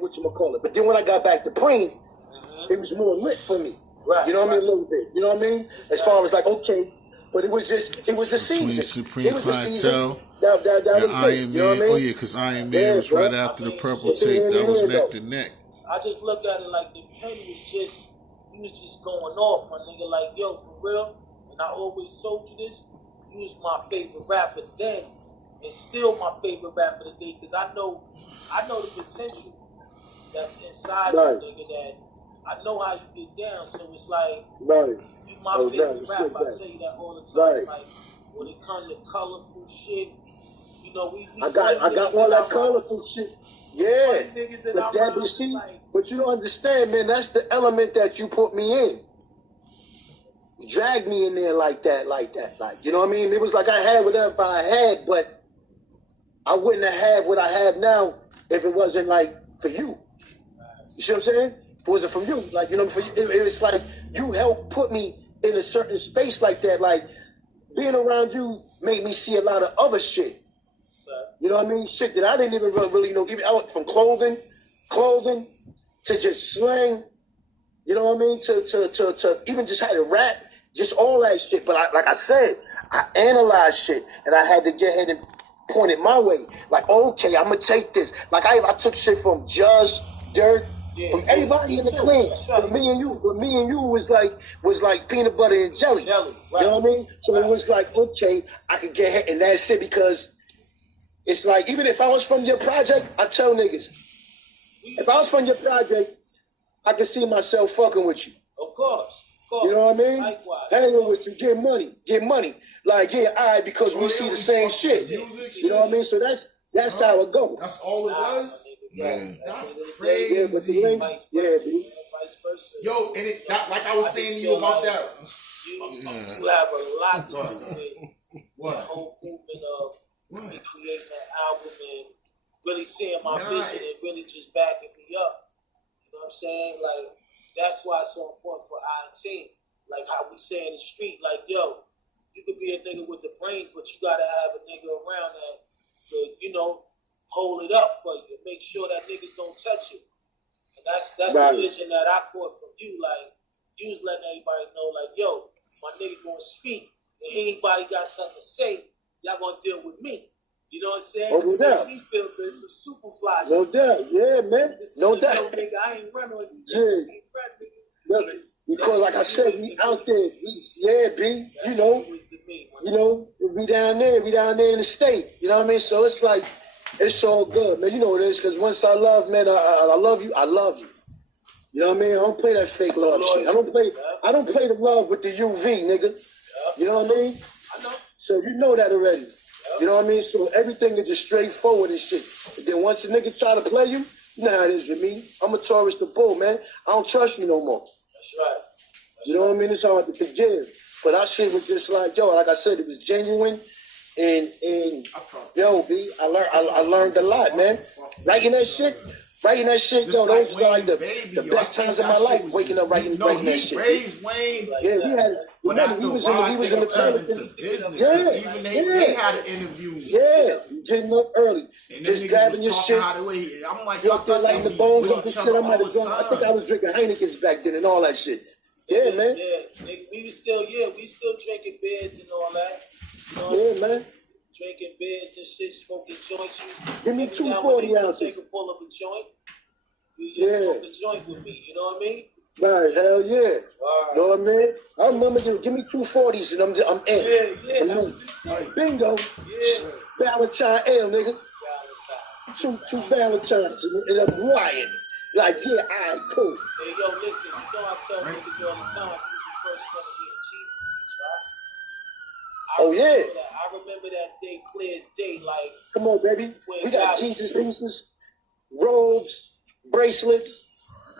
whatchamacallit. But then when I got back to Preem, it was more lit for me. Right. You know what I mean? A little bit. You know what I mean? As far as like, okay, but it was the season. Supreme It was the season. Clientele. That was Iron it. You know what I mean? Oh yeah, because Iron Man was right after the purple tape. That was neck to neck. I just look at it like the pen was just going off, my nigga. Like, yo, for real. And I always told you this. You was my favorite rapper then, and still my favorite rapper today, because I know the potential that's inside you, nigga. That I know how you get down, so it's like you my favorite rapper. I tell you that all the time. Like when it comes to colorful shit, you know, we I got all that colorful shit. Yeah, but Debbie, see, but you don't understand, man. That's the element that you put me in. You dragged me in there like that. You know what I mean? It was like I had whatever I had, but I wouldn't have had what I have now if it wasn't like for you. You see what I'm saying? If it wasn't from you, like, you know, for you, it's like you helped put me in a certain space like that. Like being around you made me see a lot of other shit. You know what I mean? Shit that I didn't even really know. Even out from clothing to just slang. You know what I mean? To even just how to rap, just all that shit. But like I said, I analyzed shit, and I had to get ahead and point it my way. Like, okay, I'm gonna take this. Like I took shit from Just, Dirt, from everybody in the clan. But me and you was like peanut butter and jelly. You know what I mean? So it was like, okay, I could get ahead, and that's it, because it's like, even if I was from your project, I tell niggas, if I was from your project, I can see myself fucking with you. Of course. You know what I mean? Likewise. Hanging with you, get money. Like, yeah, all right, because we see the same shit. You know what I mean? So that's how it goes. That's all it was? Yeah. That's crazy. Yeah, but the links, dude. Yo, and like I was saying to you about that. You have a lot to do with the whole movement of me creating that album and really seeing my vision and really just backing me up. You know what I'm saying? Like, that's why it's so important for I&T. Like how we say in the street, like, yo, you could be a nigga with the brains, but you gotta have a nigga around that could, you know, hold it up for you and make sure that niggas don't touch you. And that's the vision that I caught from you. Like, you was letting everybody know, like, yo, my nigga gonna speak. And anybody got something to say, y'all gonna deal with me. You know what I'm saying? No doubt. We feel good, some super fly shit. No doubt, yeah, man. No doubt. Nigga, I ain't run on you. Yeah. Nigga. Because like I said, we out there. B. You know, we down there in the state. You know what I mean? So it's like, it's all good, man. You know what it is, because once I love, man, I love you. I love you. You know what I mean? I don't play that fake love shit. I don't play the love with the UV, nigga. You know what I mean? I know. So you know that already. You know what I mean? So everything is just straightforward and shit. And then once a nigga try to play you, you know how it is with me. I'm a tourist, the bull, man. I don't trust you no more. That's right. You know what I mean? It's hard to forgive. But that shit was just like, yo, like I said, it was genuine. And yo, B, I learned a lot, man. Writing that shit, yo, those were like the best times of my life. Waking up writing that shit. Raised Wayne. Yeah, we had. When after he was in the turned into business, even they had an interview. Yeah, getting up early, and just grabbing your shit. I'm like, you up there lighting the bones up and shit. I might have drunk. I think I was drinking Heineken's back then and all that shit. Yeah, man. Yeah, we still drinking beers and all that. You know, yeah, man. Drinking beers and shit, smoking joints. Give me 240 ounces. Take a pull of a joint. You smoke a joint with me. You know what I mean? Right, hell yeah. Right. You know what I mean? I remember you give me 240s and I'm in. Yeah. Bingo. Yeah. Valentine Ale, nigga. Two Valentines and I'm riot. Like, yeah, all right, cool. Hey, yo, listen, you know I tell niggas all the time, you was the first one to get a Jesus piece, right? I remember that day clear as day, like. Come on, baby. We got Jesus pieces, robes, bracelets.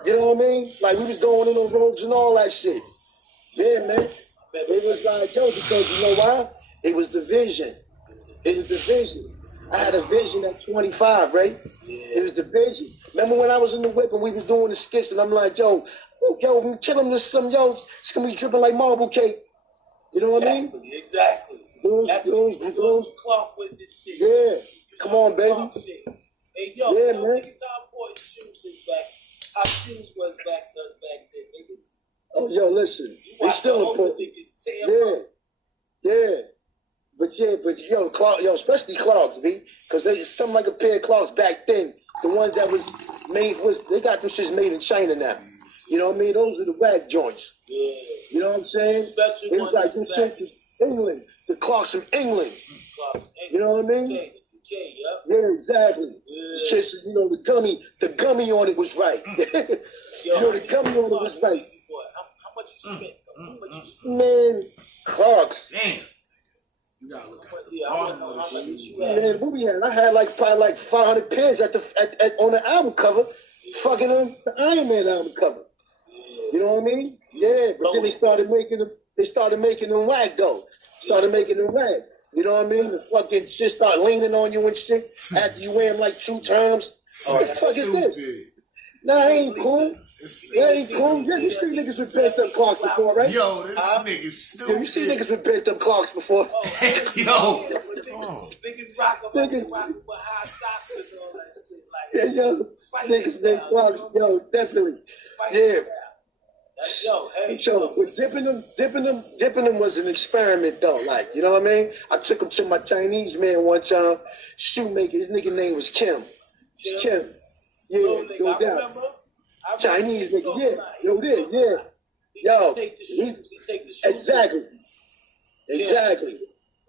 You know what I mean? Like, we was going in on roads and all that shit. Yeah, man. It was like, yo, because you know why? It was the vision. It was the vision. I had a vision at 25, right? Yeah. It was the vision. Remember when I was in the whip and we was doing the skits and I'm like, yo, kill him this some, yo, it's gonna be dripping like marble cake. You know what I mean? Exactly. Those Clark with this shit. Yeah. Come on, baby. Hey, yo, yeah, man. Niggas how important shoes is. shoes was back to us back then, nigga. Oh, yo, listen. It's still important. Yeah. But yo, especially clogs, B. Because it's something like a pair of clogs back then. The ones that was made, they got them shits made in China now. You know what I mean? Those are the rag joints. Yeah. You know what I'm saying? Especially it was like them shits was England. The clogs from England. You know what I mean? Yeah, exactly. Yeah. Shits, you know, the gummy on it was right. You know, the gummy on it was right. How much you spent? How much you spent? Man, clogs. Damn. You gotta look at Man, what we had? I had probably like 500 pairs on the album cover, fucking on the Iron Man album cover. You know what I mean? Yeah, but then they started making them. They started making them wag though. Started making them wag. You know what I mean? The fucking shit start leaning on you and shit after you wear them like 2 times. What the fuck is this? Nah, it ain't cool. That ain't cool. Yeah, you see niggas with bent up clocks before, right? Yo, this nigga's stupid. Yeah, you see niggas with bent up clocks before. Niggas rock up with high socks and all that shit. Like, yeah, yo, niggas bent clocks. Yo, definitely. Yeah. But dipping them was an experiment though. Like, you know what I mean? I took him to my Chinese man one time, shoemaker. His nigga name was Kim. Kim. Yeah, no doubt. Chinese nigga, yeah. Yo, Yo, exactly.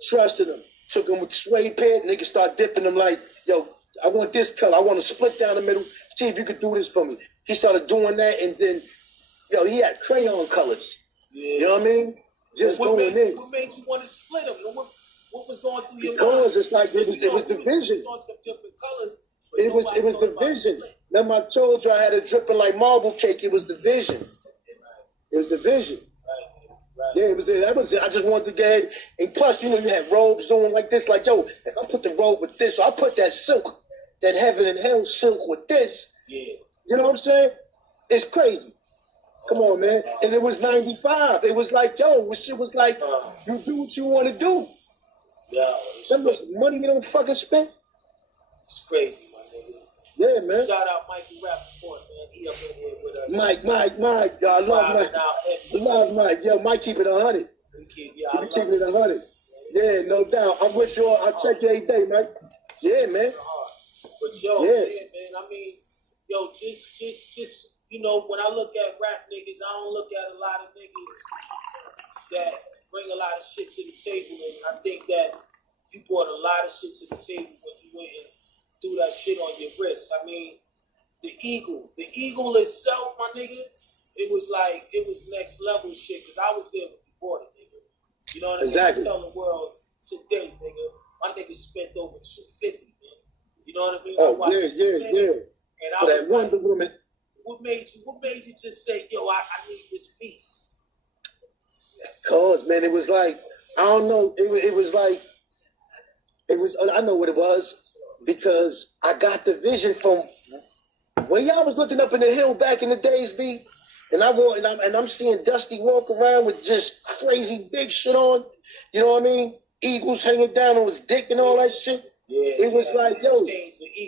Trusted him. Took him with suede pants. Nigga start dipping them like, yo, I want this color. I want to split down the middle. See if you could do this for me. He started doing that, and then, yo, he had crayon colors. Yeah. You know what I mean? Just going in. What made you want to split them? What was going through your mind? Because it's like it was the vision. It was the vision. Remember I told you I had it dripping like marble cake. It was the vision. It was the vision. Right. Yeah, it was it. That was it. I just wanted to get ahead. And plus, you know, you had robes doing like this. Like, yo, if I put the robe with this, or I put that silk, that heaven and hell silk with this. Yeah. You know what I'm saying? It's crazy. Come on, man. And it was 95. It was like, yo, shit was like, you do what you want to do. Yeah. Remember, money you don't fucking spend? It's crazy, my nigga. Yeah, man. Shout out Mikey Rappaport, man. He up in here with us. Mike. Yo, I love Mike. I love Mike. Yo, Mike keep it 100. He keep it 100. Yeah, no doubt. I'm with you. I check you every day, Mike. Yeah, man. But yo, yeah, man. I mean, yo, just you know, when I look at rap niggas, I don't look at a lot of niggas that bring a lot of shit to the table, and I think that you brought a lot of shit to the table when you went and threw that shit on your wrist. I mean, the eagle itself, my nigga, it was next level shit, because I was there when you bought it, nigga. You know what I mean? Exactly. I tell the world today, nigga, my nigga spent over $250, man. You know what I mean? Oh, yeah. And I was that Wonder Woman. What made you just say, yo, I need this piece? Cause, man, it was like, I don't know, I know what it was, because I got the vision from when y'all was looking up in the hill back in the days, B, and I'm seeing Dusty walk around with just crazy big shit on, you know what I mean? Eagles hanging down on his dick and all that shit. Yeah, it was like, yo,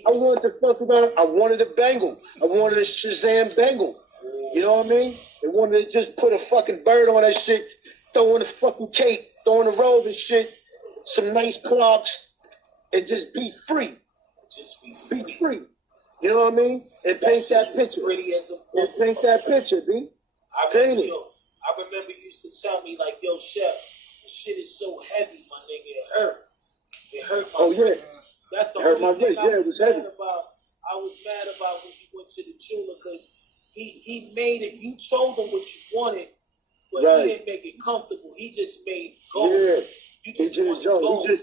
I wanted to fuck around. I wanted a bangle. I wanted a Shazam bangle. You know what I mean? They wanted to just put a fucking bird on that shit, throw in a fucking cape, throw in a robe and shit, some nice clocks, and just be free. Be free. You know what I mean? And paint that picture. And paint that picture, B. Paint it. I remember you used to tell me, like, yo, Chef, this shit is so heavy, my nigga. It hurt. It hurt my wrist. That's the only thing I was mad about. I was mad about when you went to the jeweler, because he made it. You told him what you wanted, but he didn't make it comfortable. He just made gold. Yeah. You just gold. You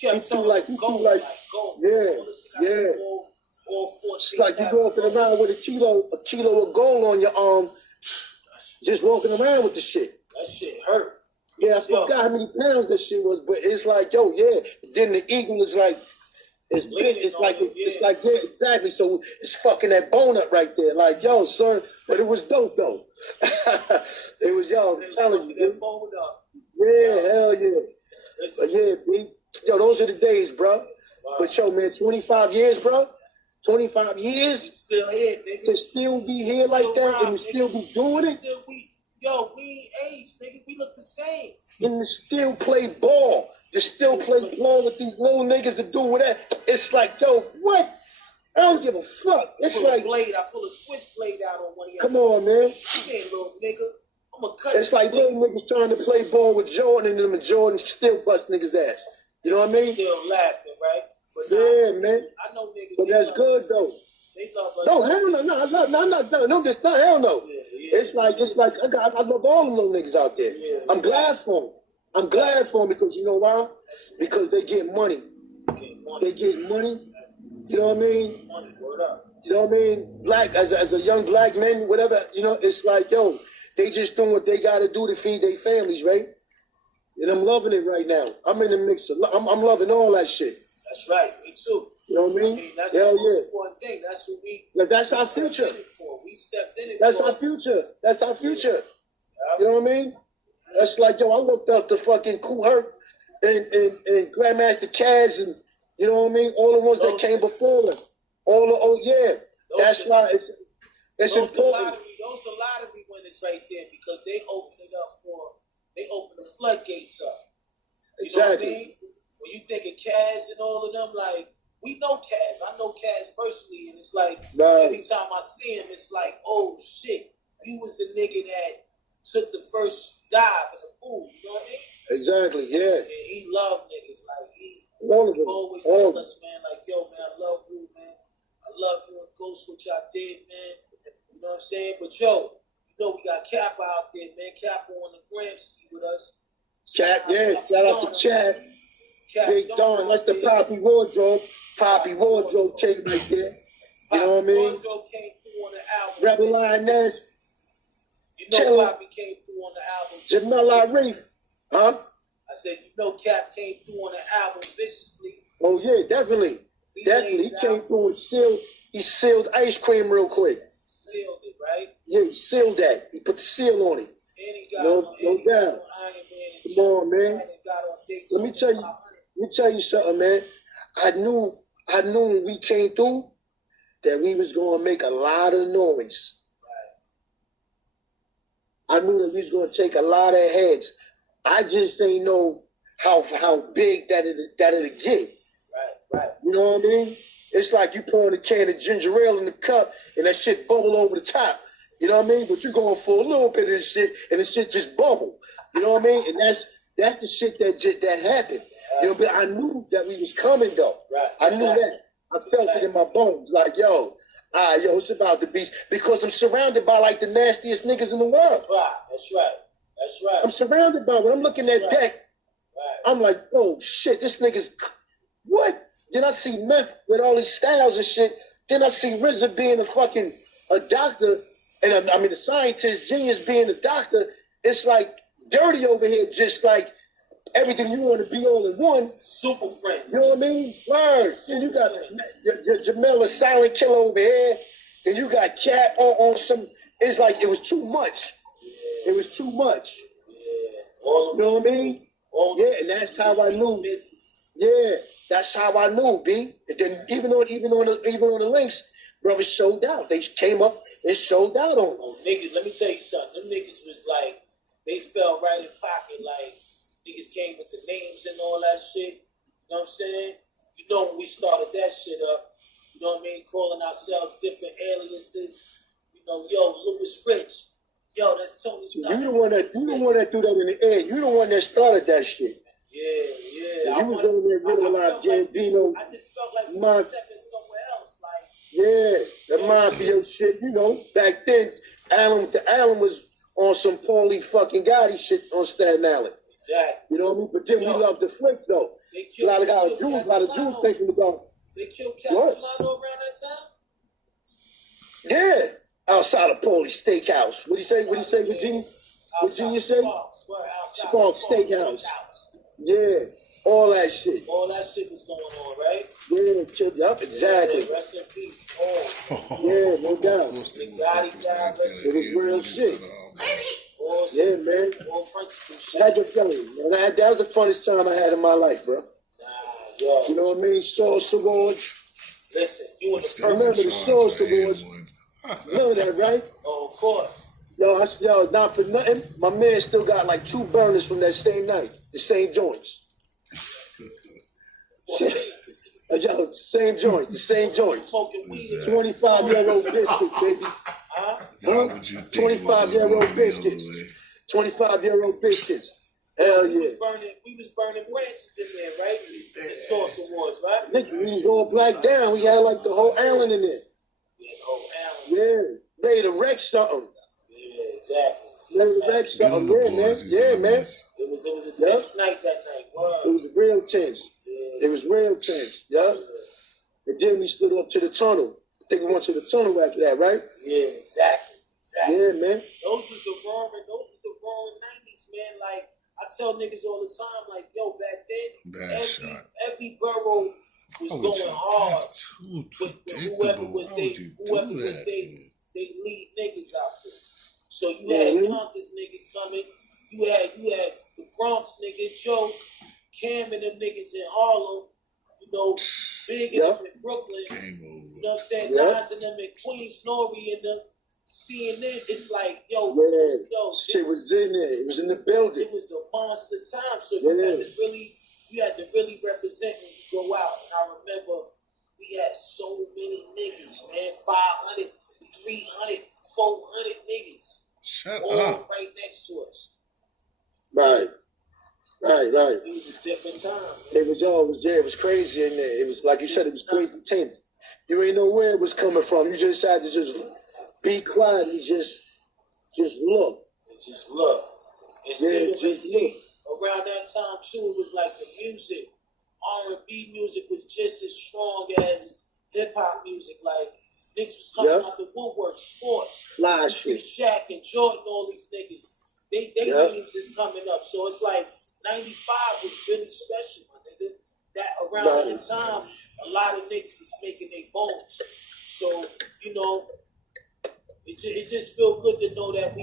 kept telling him gold. Yeah. It's like you walking around with a kilo of gold on your arm, just walking around with the shit. That shit hurt. Yeah, I forgot how many pounds that shit was, but it's like, yo, yeah. Then the eagle is like, it's big. It's like, yeah, exactly. So it's fucking that bone up right there. Like, yo, son, but it was dope though. It was, yo, I'm telling you, dude. Yeah, hell yeah. But yeah, B. Yo, those are the days, bro. Wow. But yo, man, 25 years, bro. 25 years. Still here, nigga. to still be here like that and to still be doing it. We ain't age, nigga. We look the same. And to still play ball. To still play ball with these little niggas to do whatever. It's like, yo, what? I don't give a fuck. It's like I pull a switchblade out on one of y'all. Come on, man. Hey, little nigga. I'm gonna cut it's like little niggas trying to play ball with Jordan and them, and Jordan still bust niggas' ass. You know what I mean? Still laughing, right? Yeah, man. I know niggas. But that's good though. They love us. No, hell no, no, this not hell no. Yeah. It's like I love all them little niggas out there. Yeah, I'm glad for them. I'm glad for them because you know why? Because they get money. They get money. You know what I mean? Money, word up. You know what I mean? Black as a young black man, whatever. You know, it's like yo, they just doing what they got to do to feed their families, right? And I'm loving it right now. I'm in the mix. I'm loving all that shit. That's right. Me too. You know what I mean? That's Hell the most yeah. important thing. That's what we. Like that's our future. We stepped in it. That's our future. That's our future. Yeah. You know what I mean? That's like yo. I looked up the fucking Kool Herc and Grandmaster Caz and you know what I mean. All the ones that came before us. That's why it's important. Those the lottery winners right there because they open it up they open the floodgates up. You know what I mean? When you think of Caz and all of them, like, we know Caz. I know Caz personally, and it's like, every time I see him, it's like, oh, shit. You was the nigga that took the first dive in the pool. You know what I mean? Exactly, yeah. And he loved niggas. Like, he always told us, man, like, yo, man, I love you, man. I love you and Ghost, what y'all did, man. You know what I'm saying? But, yo, you know we got Kappa out there, man. Kappa on the gram ski with us. Cap, yeah. Shout out to Chad. Big Don, that's the Poppy Wardrobe. Poppy Wardrobe came right there. You know what I mean? Wardrobe came through on the album. Rebel Lioness. You know Poppy came through on the album. Jamel Arif. Huh? I said, you know Cap came through on the album viciously. Oh, yeah, definitely. Definitely. He came through and he sealed ice cream real quick. Sealed it, right? Yeah, he sealed that. He put the seal on it. And he got no doubt. Come on, man. Let me tell you something, man. I knew when we came through that we was gonna make a lot of noise. Right. I knew that we was gonna take a lot of heads. I just ain't know how big that it'd get. Right. You know what I mean? It's like you pouring a can of ginger ale in the cup and that shit bubble over the top. You know what I mean? But you're going for a little bit of this shit and the shit just bubble. You know what I mean? And that's the shit that happened. You know, but I knew that we was coming though. Right. I knew that. I felt it in my bones. Like, yo, it's about the beast. Because I'm surrounded by like the nastiest niggas in the world. Right. That's right. I'm surrounded by when I'm looking at deck. Right. I'm like, oh shit, this nigga's what? Then I see Meth with all these styles and shit. Then I see RZA being a doctor, and I mean a scientist, Genius being a doctor. It's like Dirty over here, just like everything you want to be all in one. Super friends. You know what I mean? Word. And you got Jamel, a silent killer over here, and you got Cat on some. It's like it was too much. Yeah. It was too much. Yeah. You know what I mean? Yeah, and that's how I knew. Yeah. That's how I knew, B. And then even on the links, brothers showed out. They came up and showed out on them. Oh, niggas, let me tell you something. Them niggas was like, they fell right in pocket. Like, niggas came with the names and all that shit. You know what I'm saying? You know when we started that shit up, you know what I mean? Calling ourselves different aliases. You know, yo, Louis Rich. Yo, that's Tony Scott. You the one that threw that in the air. You the one that started that shit. Yeah. You was over there real live, Gambino. I just felt like we were stepping somewhere else. Like, the mafia shit, you know. Back then, Allen was on some Paulie fucking Gotti shit on Staten Island. Exactly. You know what I mean? But then we loved the flicks, though. A lot of Jews taking the dog. They killed Castellano around that time? Yeah. Outside of Paulie Steakhouse. What do you say, Virginia? Virginia say? Sparks Steakhouse. Yeah, all that shit. All that shit was going on, right? Yeah, killed up, exactly. Yeah, rest in peace, Paul. Yeah, no doubt. It was real shit. Yeah, man. All principle shit. I had to tell you, man. That was the funnest time I had in my life, bro. You know what I mean? Source Awards. Listen, you in the I remember the Source Awards. You know that, right? Oh, of course. Yo, not for nothing. My man still got like 2 burners from that same night, the same joints. Yo, same joint, the same joint. 25-year-old biscuits, baby. Huh? 25-year-old biscuits. 25-year-old biscuits. Hell yeah. We was burning branches in there, right? The Source Awards, right? Nigga, we was all black down. We had like the whole Allen in there. Yeah, the whole Allen. Yeah. Ready to wreck something. Yeah, exactly. Ready to wreck something. Yeah, man. Yeah, man. It was a tense night that night. Wow. It was real tense. Yeah. It was real tense. Yeah. And then we stood up to the tunnel. I think we went to the tunnel after that, right? Yeah, exactly. Yeah, man. Those was the roaring 90s, man. Like, I tell niggas all the time, like, yo, back then, every borough was going hard with whoever was they lead niggas out there. So you had Yonkers niggas coming. You had the Bronx nigga, Joe, Cam and them niggas in Harlem. You know, Big and them in Brooklyn. You know what I'm saying? Guys and them in Queens, Nori and them. Seeing it, it's like, yo, shit was in there. It was in the building. It was a monster time. So you had to really represent when you go out. And I remember we had so many niggas, man. 500, 300, 400 niggas. Shut all up. Right next to us. Right. It was a different time, man. It was crazy in there. It was, like you said, it was crazy tense. You ain't know where it was coming from. You just had to just be quiet and just look. Just look. And see, around that time too, it was like the music, R&B music was just as strong as hip hop music. Like niggas was coming out the woodwork, sports, Shaq and Jordan, all these niggas. They names is coming up. So it's like 95 was really special, my nigga. That around that time, a lot of niggas was making their bones. So, you know, it just feel good to know that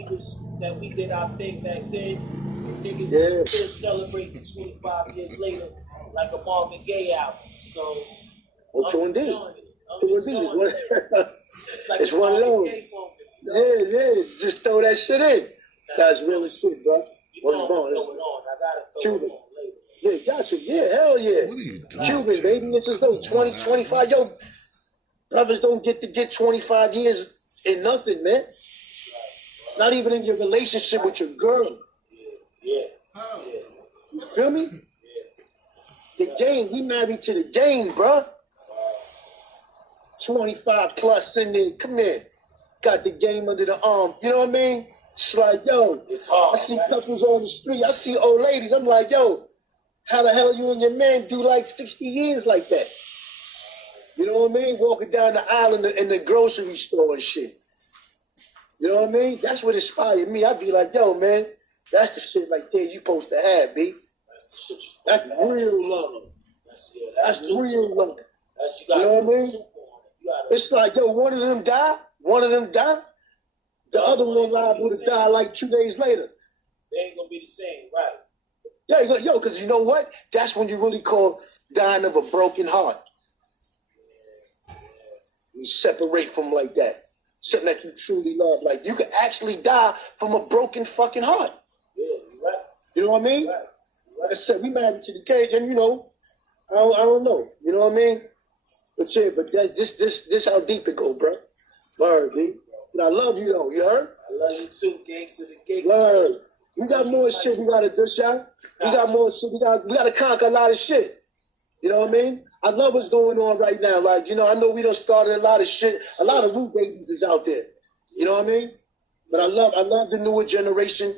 we did our thing back then. And niggas still celebrating 25 years later, like a Marvin Gaye album. So, true indeed. It's one of those. Yeah. Just throw that shit in. That's real as shit, bro. What's going on? I gotta throw it on later. Yeah, got you. Yeah, hell yeah. What are you doing? Cuban, baby. This is no 20, 25. Yo, brothers don't get to get 25 years in nothing, man. Not even in your relationship with your girl. Yeah. You feel me? Yeah. The game, we married to the game, bro. 25 plus in there. Come here. Got the game under the arm. You know what I mean? It's like, yo, I see couples on the street. I see old ladies. I'm like, yo, how the hell you and your man do like 60 years like that? You know what I mean? Walking down the aisle in the grocery store and shit. You know what I mean? That's what inspired me. I'd be like, yo, man, that's the shit right there you supposed to have, B. That's real love. That's real love. You know what I mean? It's like, yo, one of them die. The other one liable to die like 2 days later. They ain't gonna be the same, right? Yeah, because you know what? That's when you really call dying of a broken heart. You separate from like that. Something that you truly love. Like, you could actually die from a broken fucking heart. Yeah, you're right. You know what I mean? Right. Like I said, we married to the cage, and you know, I don't know. You know what I mean? But yeah, this how deep it go, bro. Word, B. But I love you though, you heard? I love you too, gangster the gangster. Word. We got more shit we gotta do, y'all. We got more shit. We gotta conquer a lot of shit. You know what I mean? I love what's going on right now. Like, you know, I know we done started a lot of shit. A lot of root babies is out there. You know what I mean? But I love the newer generation.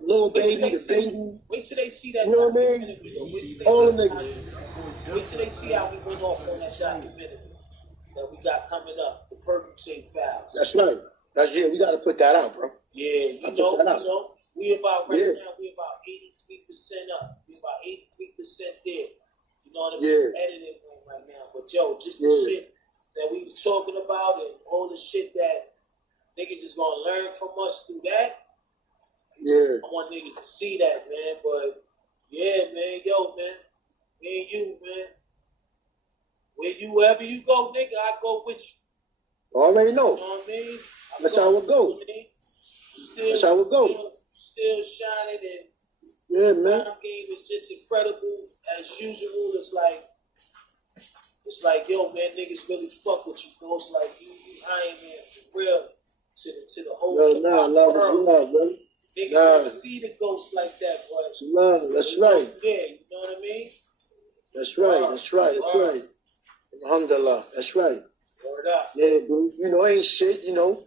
Little baby, the baby. Wait till they see that. You know what I mean? All the niggas. Wait till they see how we went off on that documentary that we got coming up, the perpetrating files. That's right. We gotta put that out, bro. Yeah, you know, we about right now, we about 83% up. We about 83% there. You know what I mean? Yeah. Editing room right now. But yo, just the shit that we was talking about and all the shit that niggas is gonna learn from us through that. Yeah. I want niggas to see that, man. But yeah, man, yo, man. Me and you, man. Wherever you go, nigga, I go with you. I already know. You know what I mean? That's how it go. That's how it go. Still shining, and yeah, man. the game is just incredible as usual. It's like, yo, man, niggas really fuck with you, Ghost. Like you Iron Man for real to the whole love is love, man. Niggas don't see the Ghost like that, but it's love. That's right. Yeah, you know what I mean? That's right. That's right. That's right. Alhamdulillah. That's right. Word up. Yeah, dude. You know, ain't shit. You know,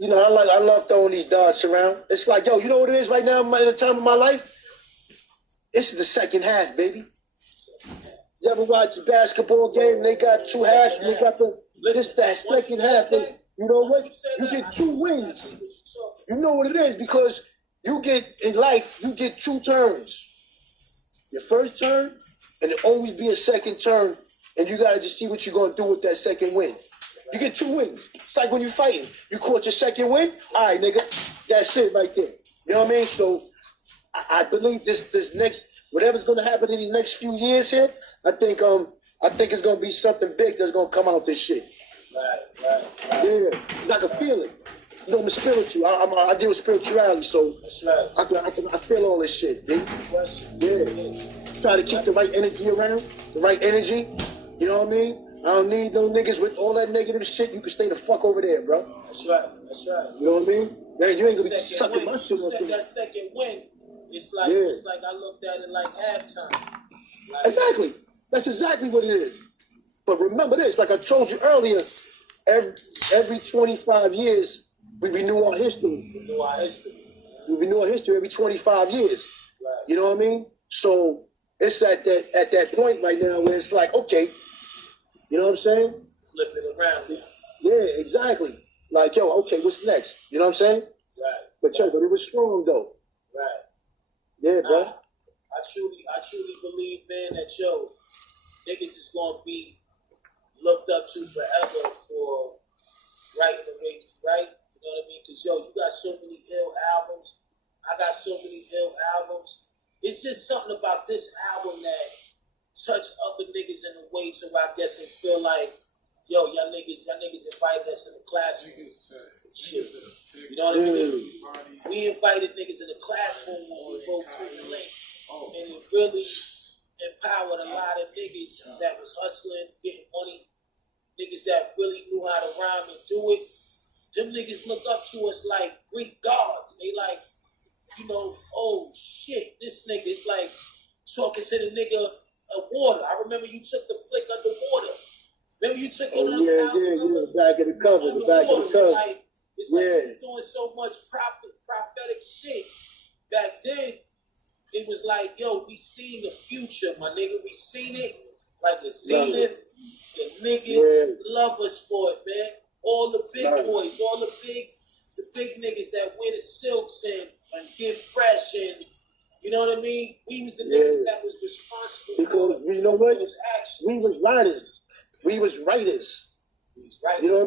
I love throwing these darts around. It's like, yo, you know what it is right now in the time of my life? This is the second half, baby. You ever watch a basketball game? They got two halves, and they got that second half. And you know what? You get two wins. You know what it is, because you get, in life, you get two turns. Your first turn, and it always be a second turn, and you gotta just see what you're gonna do with that second win. You get two wins. It's like when you're fighting. You caught your second win, all right, nigga, that's it right there. You know what I mean? So I believe this next, whatever's gonna happen in these next few years here, I think it's gonna be something big that's gonna come out this shit. Right. Yeah, 'cause I can feel it. You know, I'm a spiritual. I deal with spirituality, so that's right. I feel all this shit, dude. Yeah. Try to keep the right energy around, the right energy. You know what I mean? I don't need no niggas with all that negative shit. You can stay the fuck over there, bro. That's right. You know what I mean? Man, you ain't gonna be sucking my shit. That second win, it's like I looked at it like halftime. Exactly. That's exactly what it is. But remember this, like I told you earlier, every 25 years, we renew our history. We renew our history every 25 years. Right. You know what I mean? So it's at that point right now where it's like, okay, you know what I'm saying? Flip it around. Yeah, exactly. Like, yo, okay, what's next? You know what I'm saying? Right. But it was strong though. Right. Yeah, bro. I truly believe, man, that niggas is gonna be looked up to forever for writing the way you write. You know what I mean? Because you got so many ill albums. I got so many ill albums. It's just something about this album that touched other niggas in a way to where I guess they feel like, yo, y'all niggas invited us in the classroom. Shit. You know what I mean? We invited niggas in the classroom when we wrote Treatment Links. And it really empowered a lot of niggas that was hustling, getting money. Niggas that really knew how to rhyme and do it. Them niggas look up to us like Greek gods. They like, oh shit, this nigga is like talking to the nigga of water. I remember you took the flick Underwater. Remember you took it on the album? The back of the cover, It's like you're doing so much prophetic shit. Back then, it was like, yo, we seen the future, my nigga. We seen it like a zenith. And niggas love us for it, man. All the big boys, all the big niggas that wear the silks and get fresh, and you know what I mean? We was the niggas that was responsible because you know what? those actions. We was writers. We was writers. You know what I mean?